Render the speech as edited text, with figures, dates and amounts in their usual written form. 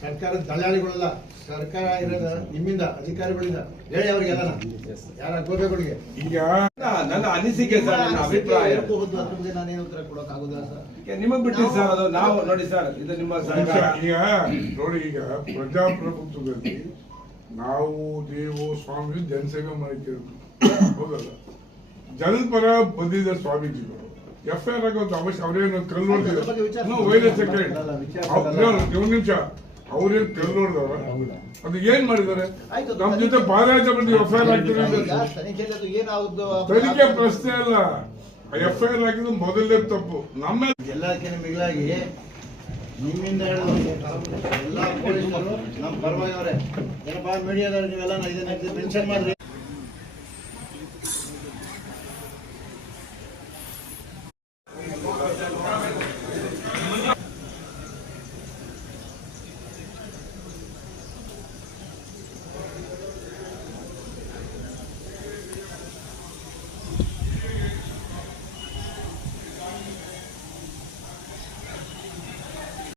ಸರ್ಕಾರದ ದಳ್ಳಾಳಿಗಳಲ್ಲ, ಸರ್ಕಾರ ಇರೋದ ನಿಮ್ಮಿಂದ, ಅಧಿಕಾರಿಗಳಿಂದ. ಹೇಳಿ ಅವರಿಗೆಲ್ಲ ಯಾರ ಗೋಬೆಗಳಿಗೆ. ಈಗ ನನ್ನ ಅನಿಸಿಕೆ ಸರ್, ನನ್ನ ಅಭಿಪ್ರಾಯ ಅದ್ರ ಬಗ್ಗೆ ನಾನೇನು ಉತ್ತರ ಕೊಡೋಕ್ಕಾಗೋದಿಲ್ಲ ಸರ್. ನಿಮಗ್ ಬಿಟ್ಟಿದ್ದು ಸರ್, ಅದು ನಾವು ನೋಡಿ ಸರ್, ಇದು ನಿಮ್ಮ ಸರ್ಕಾರ. ಈಗ ನೋಡಿ, ಈಗ ಪ್ರಜಾಪ್ರಭುತ್ವದಲ್ಲಿ ನಾವು ನೀವು ಸ್ವಾಮಿ ಜನಸೇವೆ ಮಾಡಿರ್ತೀವಿ, ಹೌದಲ್ಲ? ಜನಪರ ಬಂದಿದ್ದ ಸ್ವಾಮೀಜಿಗಳು FIR ಆಗೋದು ಅವಶ್ಯ. ಅವ್ರೇನು ಕಲ್ಲು ನೋಡ್ತಿದ್ರು, ವೈರಸ್ ಸೆಕ್ರೆಟರಿ ಒಂದು ನಿಮಿಷ, ಅವ್ರೇನು ಕಲ್ಲು ನೋಡಿದವ, ಅದು ಏನ್ ಮಾಡಿದ್ದಾರೆ? ನಮ್ ಜೊತೆ ಪಾದಯಾತ್ರೆ ಬಂದು FIR ಆಗ್ತಿರೋ ತನಿಖೆ ಪ್ರಶ್ನೆ ಅಲ್ಲ. FIR ಆಗಿದ್ದು ಮೊದಲನೇ ತಪ್ಪು. ನಮ್ಮ ಎಲ್ಲಕ್ಕಿಂತ ಮಿಗಿಲಾಗಿ ನಿಮ್ಮಿಂದ ಹಿಡಿದು ಎಲ್ಲ ಪೊಲೀಸರು ನಮ್ಮ ಪರವಾಗಿ ಅವರೇ. ಏನಪ್ಪಾ ಮೀಡಿಯಾದವ್ರು ನೀವೆಲ್ಲ ಇದನ್ನ ಮೆನ್ಷನ್ ಮಾಡ್ರಿ.